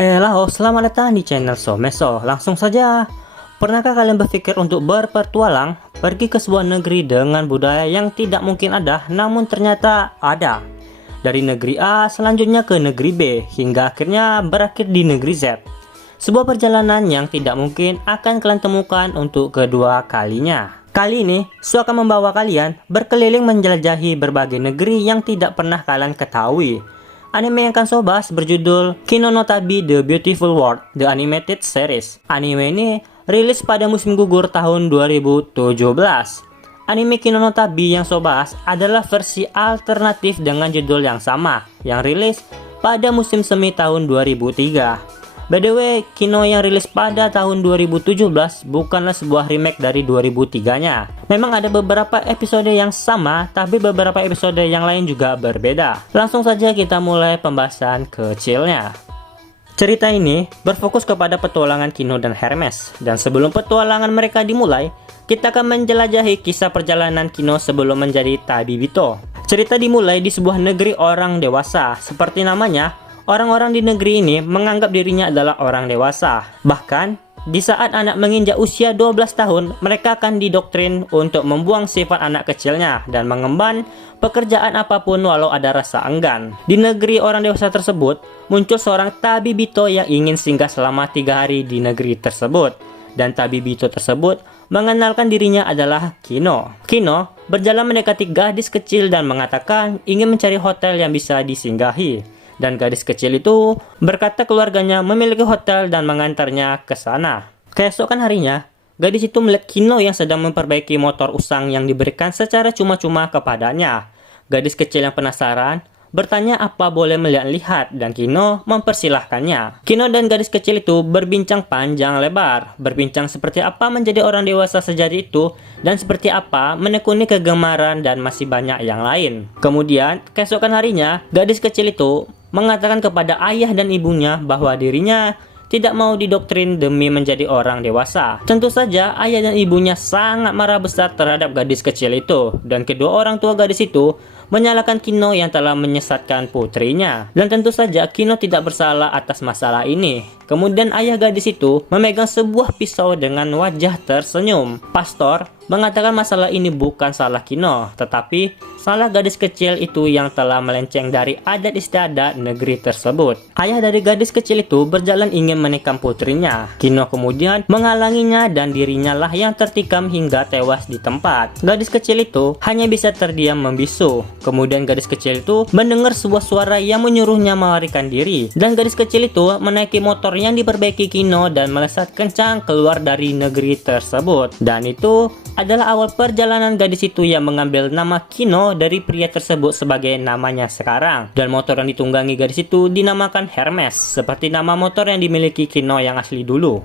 Selamat datang di channel Someso. Langsung saja, pernahkah kalian berpikir untuk berpetualang, pergi ke sebuah negeri dengan budaya yang tidak mungkin ada, namun ternyata ada? Dari negeri A, selanjutnya ke negeri B, hingga akhirnya berakhir di negeri Z. Sebuah perjalanan yang tidak mungkin akan kalian temukan untuk kedua kalinya. Kali ini, Su akan membawa kalian berkeliling menjelajahi berbagai negeri yang tidak pernah kalian ketahui. Anime yang akan Su bahas berjudul Kino no Tabi The Beautiful World, The Animated Series. Anime ini rilis pada musim gugur tahun 2017. Anime Kino no Tabi yang Su bahas adalah versi alternatif dengan judul yang sama, yang rilis pada musim semi tahun 2003. By the way, Kino yang rilis pada tahun 2017 bukanlah sebuah remake dari 2003-nya. Memang ada beberapa episode yang sama, tapi beberapa episode yang lain juga berbeda. Langsung saja kita mulai pembahasan kecilnya. Cerita ini berfokus kepada petualangan Kino dan Hermes. Dan sebelum petualangan mereka dimulai, kita akan menjelajahi kisah perjalanan Kino sebelum menjadi Tabibito. Cerita dimulai di sebuah negeri orang dewasa. Seperti namanya, orang-orang di negeri ini menganggap dirinya adalah orang dewasa. Bahkan, di saat anak menginjak usia 12 tahun, mereka akan didoktrin untuk membuang sifat anak kecilnya dan mengemban pekerjaan apapun walau ada rasa enggan. Di negeri orang dewasa tersebut, muncul seorang Tabibito yang ingin singgah selama 3 hari di negeri tersebut. Dan Tabibito tersebut mengenalkan dirinya adalah Kino. Kino berjalan mendekati gadis kecil dan mengatakan ingin mencari hotel yang bisa disinggahi. Dan gadis kecil itu berkata keluarganya memiliki hotel dan mengantarnya ke sana. Keesokan harinya, gadis itu melihat Kino yang sedang memperbaiki motor usang yang diberikan secara cuma-cuma kepadanya. Gadis kecil yang penasaran bertanya apa boleh melihat-lihat dan Kino mempersilahkannya. Kino dan gadis kecil itu berbincang panjang lebar, berbincang seperti apa menjadi orang dewasa sejati itu dan seperti apa menekuni kegemaran dan masih banyak yang lain. Kemudian, keesokan harinya, gadis kecil itu mengatakan kepada ayah dan ibunya bahwa dirinya tidak mau didoktrin demi menjadi orang dewasa. Tentu saja ayah dan ibunya sangat marah besar terhadap gadis kecil itu, dan kedua orang tua gadis itu menyalahkan Kino yang telah menyesatkan putrinya. Dan tentu saja Kino tidak bersalah atas masalah ini. Kemudian ayah gadis itu memegang sebuah pisau dengan wajah tersenyum. Pastor mengatakan masalah ini bukan salah Kino, tetapi salah gadis kecil itu yang telah melenceng dari adat istiadat negeri tersebut. Ayah dari gadis kecil itu berjalan ingin menikam putrinya. Kino kemudian menghalanginya dan dirinya lah yang tertikam hingga tewas di tempat. Gadis kecil itu hanya bisa terdiam membisu. Kemudian gadis kecil itu mendengar sebuah suara yang menyuruhnya melarikan diri. Dan gadis kecil itu menaiki motor yang diperbaiki Kino dan melesat kencang keluar dari negeri tersebut. Dan itu adalah awal perjalanan gadis itu yang mengambil nama Kino dari pria tersebut sebagai namanya sekarang. Dan motor yang ditunggangi gadis itu dinamakan Hermes, seperti nama motor yang dimiliki Kino yang asli dulu.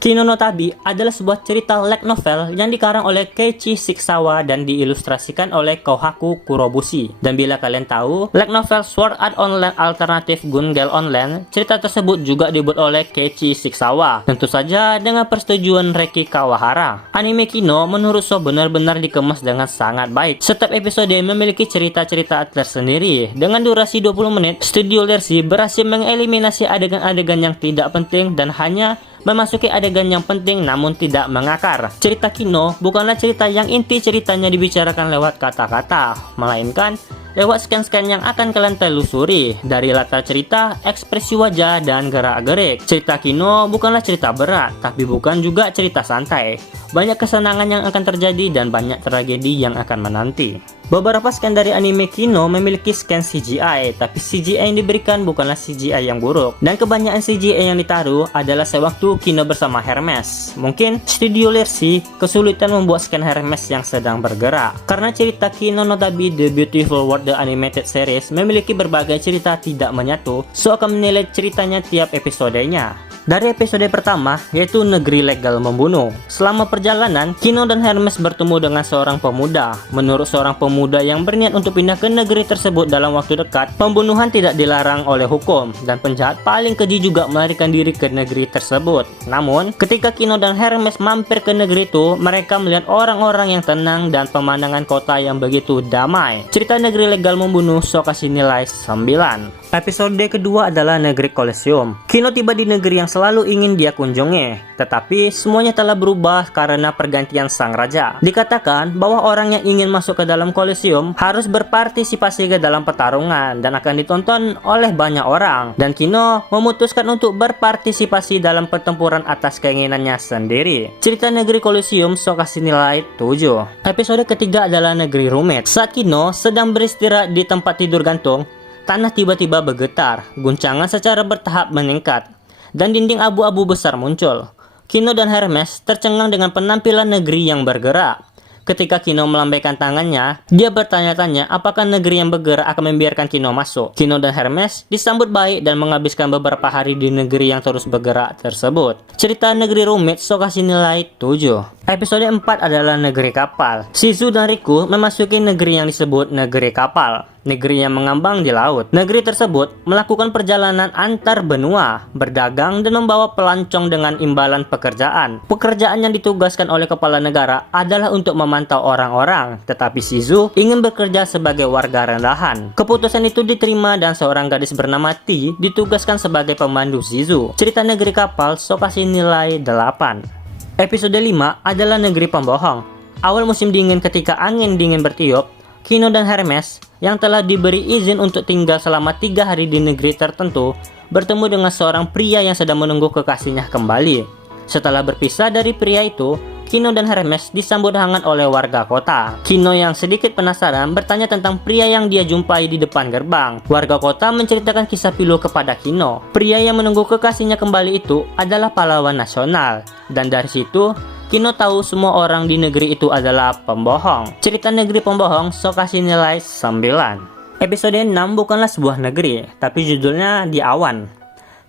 Kino no Tabi adalah sebuah cerita light novel yang dikarang oleh Keiichi Shigesawa dan diilustrasikan oleh Kohaku Kurobushi. Dan bila kalian tahu, light novel Sword Art Online Alternative Gun Gale Online, cerita tersebut juga dibuat oleh Keiichi Shigesawa. Tentu saja dengan persetujuan Reki Kawahara. Anime Kino menurut So benar-benar dikemas dengan sangat baik. Setiap episode memiliki cerita-cerita tersendiri. Dengan durasi 20 menit, Studio Lersi berhasil mengeliminasi adegan-adegan yang tidak penting dan hanya memasuki adegan yang penting namun tidak mengakar. Cerita Kino bukanlah cerita yang inti ceritanya dibicarakan lewat kata-kata, melainkan lewat scan-scan yang akan kalian telusuri dari latar cerita, ekspresi wajah, dan gerak-gerik. Cerita Kino bukanlah cerita berat, tapi bukan juga cerita santai. Banyak kesenangan yang akan terjadi dan banyak tragedi yang akan menanti. Beberapa scan dari anime Kino memiliki scan CGI, tapi CGI yang diberikan bukanlah CGI yang buruk. Dan kebanyakan CGI yang ditaruh adalah sewaktu Kino bersama Hermes. Mungkin Studio Lersi kesulitan membuat scan Hermes yang sedang bergerak. Karena cerita Kino no Tabi The Beautiful World The Animated Series memiliki berbagai cerita tidak menyatu, So akan menilai ceritanya tiap episodenya. Dari episode pertama, yaitu Negeri Legal Membunuh. Selama perjalanan, Kino dan Hermes bertemu dengan seorang pemuda. Menurut seorang pemuda yang berniat untuk pindah ke negeri tersebut dalam waktu dekat, pembunuhan tidak dilarang oleh hukum, dan penjahat paling keji juga melarikan diri ke negeri tersebut. Namun, ketika Kino dan Hermes mampir ke negeri itu, mereka melihat orang-orang yang tenang dan pemandangan kota yang begitu damai. Cerita Negeri Legal Membunuh so kasih nilai 9. Episode kedua adalah Negeri Colosseum. Kino tiba di negeri yang selalu ingin dia kunjungi, tetapi semuanya telah berubah karena pergantian sang raja. Dikatakan bahwa orang yang ingin masuk ke dalam Colosseum harus berpartisipasi ke dalam pertarungan dan akan ditonton oleh banyak orang. Dan Kino memutuskan untuk berpartisipasi dalam pertempuran atas keinginannya sendiri. Cerita Negeri Colosseum so kasih nilai 7. Episode ketiga adalah Negeri Rumit. Saat Kino sedang beristirahat di tempat tidur gantung, tanah tiba-tiba bergetar, guncangan secara bertahap meningkat, dan dinding abu-abu besar muncul. Kino dan Hermes tercengang dengan penampilan negeri yang bergerak. Ketika Kino melambaikan tangannya, dia bertanya-tanya apakah negeri yang bergerak akan membiarkan Kino masuk. Kino dan Hermes disambut baik dan menghabiskan beberapa hari di negeri yang terus bergerak tersebut. Cerita Negeri Rumit so kasih nilai 7. Episode 4 adalah Negeri Kapal. Shizu dan Riku memasuki negeri yang disebut Negeri Kapal, negeri yang mengambang di laut. Negeri tersebut melakukan perjalanan antar benua, berdagang dan membawa pelancong dengan imbalan pekerjaan. Pekerjaan yang ditugaskan oleh kepala negara adalah untuk memantau orang-orang, tetapi Shizu ingin bekerja sebagai warga rendahan. Keputusan itu diterima dan seorang gadis bernama T ditugaskan sebagai pemandu Shizu. Cerita Negeri Kapal so kasih nilai 8. Episode 5 adalah Negeri Pembohong. Awal musim dingin ketika angin dingin bertiup, Kino dan Hermes yang telah diberi izin untuk tinggal selama 3 hari di negeri tertentu bertemu dengan seorang pria yang sedang menunggu kekasihnya kembali. Setelah berpisah dari pria itu, Kino dan Hermes disambut hangat oleh warga kota. Kino yang sedikit penasaran bertanya tentang pria yang dia jumpai di depan gerbang. Warga kota menceritakan kisah pilu kepada Kino. Pria yang menunggu kekasihnya kembali itu adalah pahlawan nasional. Dan dari situ, Kino tahu semua orang di negeri itu adalah pembohong. Cerita Negeri Pembohong so kasih nilai 9. Episode 6 bukanlah sebuah negeri, tapi judulnya Di Awan.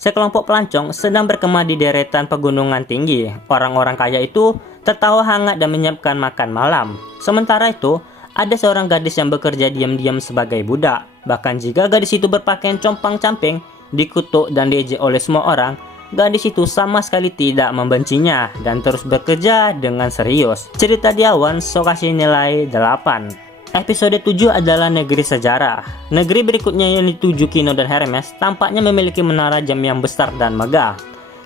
Sekelompok pelancong sedang berkemah di deretan pegunungan tinggi. Orang-orang kaya itu tertawa hangat dan menyiapkan makan malam. Sementara itu, ada seorang gadis yang bekerja diam-diam sebagai budak. Bahkan jika gadis itu berpakaian compang-camping, dikutuk dan diejek oleh semua orang, gadis itu sama sekali tidak membencinya dan terus bekerja dengan serius. Cerita Di Awan so kasih nilai 8. Episode 7 adalah Negeri Sejarah. Negeri berikutnya yang dituju Kino dan Hermes tampaknya memiliki menara jam yang besar dan megah.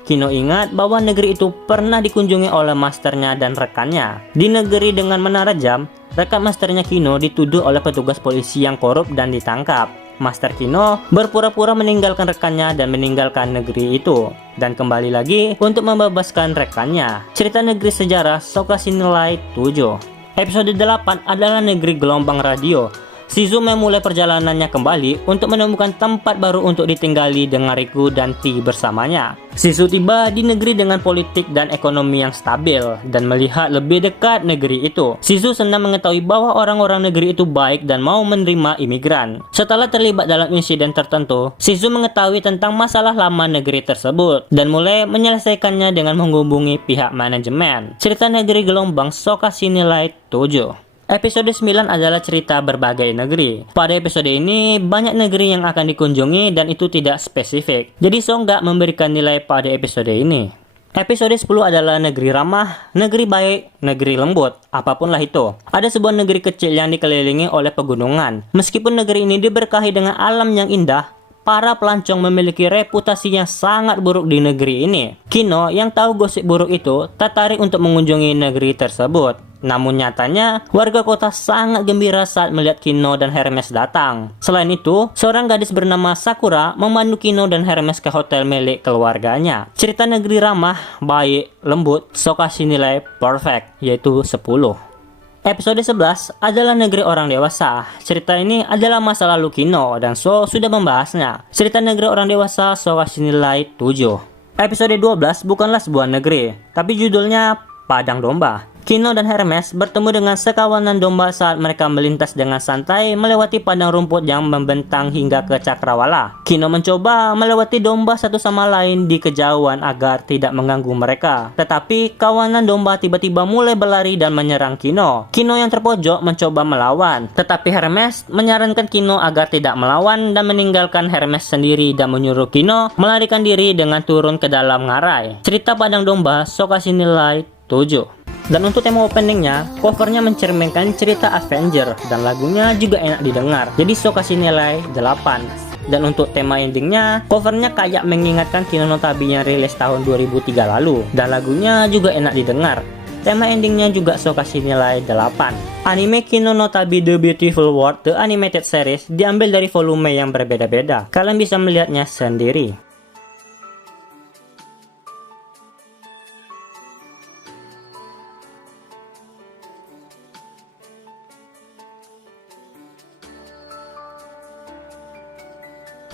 Kino ingat bahwa negeri itu pernah dikunjungi oleh masternya dan rekannya. Di negeri dengan menara jam, rekan masternya Kino dituduh oleh petugas polisi yang korup dan ditangkap. Master Kino berpura-pura meninggalkan rekannya dan meninggalkan negeri itu, dan kembali lagi untuk membebaskan rekannya. Cerita Negeri Sejarah so kasih nilai 7. Episode 8 adalah Negeri Gelombang Radio. Shizu memulai perjalanannya kembali untuk menemukan tempat baru untuk ditinggali dengan Riku dan T bersamanya. Shizu tiba di negeri dengan politik dan ekonomi yang stabil dan melihat lebih dekat negeri itu. Shizu senang mengetahui bahwa orang-orang negeri itu baik dan mau menerima imigran. Setelah terlibat dalam insiden tertentu, Shizu mengetahui tentang masalah lama negeri tersebut dan mulai menyelesaikannya dengan menghubungi pihak manajemen. Cerita Negeri Gelombang so kasih nilai 7. Episode 9 adalah cerita berbagai negeri. Pada episode ini, banyak negeri yang akan dikunjungi dan itu tidak spesifik. Jadi so nggak memberikan nilai pada episode ini. Episode 10 adalah Negeri Ramah, Negeri Baik, Negeri Lembut, apapunlah itu. Ada sebuah negeri kecil yang dikelilingi oleh pegunungan. Meskipun negeri ini diberkahi dengan alam yang indah, para pelancong memiliki reputasi yang sangat buruk di negeri ini. Kino yang tahu gosip buruk itu tertarik untuk mengunjungi negeri tersebut. Namun nyatanya, warga kota sangat gembira saat melihat Kino dan Hermes datang. Selain itu, seorang gadis bernama Sakura memandu Kino dan Hermes ke hotel milik keluarganya. Cerita Negeri Ramah, Baik, Lembut, so kasih nilai perfect, yaitu 10. Episode 11 adalah Negeri Orang Dewasa. Cerita ini adalah masa lalu Kino dan So sudah membahasnya. Cerita Negeri Orang Dewasa So kasih nilai 7. Episode 12 bukanlah sebuah negeri, tapi judulnya Padang Domba. Kino dan Hermes bertemu dengan sekawanan domba saat mereka melintas dengan santai melewati padang rumput yang membentang hingga ke cakrawala. Kino mencoba melewati domba satu sama lain di kejauhan agar tidak mengganggu mereka. Tetapi kawanan domba tiba-tiba mulai berlari dan menyerang Kino. Kino yang terpojok mencoba melawan. Tetapi Hermes menyarankan Kino agar tidak melawan dan meninggalkan Hermes sendiri dan menyuruh Kino melarikan diri dengan turun ke dalam ngarai. Cerita padang domba sok kasih nilai 7. Dan untuk tema openingnya, covernya mencerminkan cerita Avenger dan lagunya juga enak didengar, jadi sok kasih nilai 8. Dan untuk tema endingnya, covernya kayak mengingatkan Kino no Tabi yang rilis tahun 2003 lalu, dan lagunya juga enak didengar. Tema endingnya juga sok kasih nilai 8. Anime Kino no Tabi The Beautiful World The Animated Series diambil dari volume yang berbeda-beda, kalian bisa melihatnya sendiri.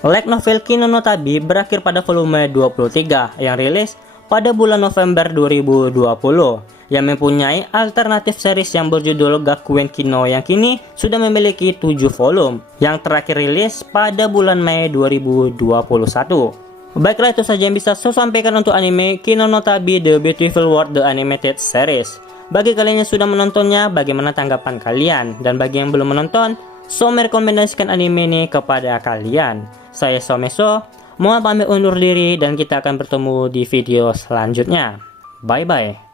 Light novel Kino no Tabi berakhir pada volume 23 yang rilis pada bulan November 2020 yang mempunyai alternatif series yang berjudul Gakuen Kino yang kini sudah memiliki 7 volume yang terakhir rilis pada bulan Mei 2021. Baiklah, itu saja yang bisa saya sampaikan untuk anime Kino no Tabi The Beautiful World The Animated Series. Bagi kalian yang sudah menontonnya, bagaimana tanggapan kalian? Dan bagi yang belum menonton, so merekomendasikan anime ini kepada kalian. Saya Someso, mohon pamit undur diri dan kita akan bertemu di video selanjutnya. Bye bye.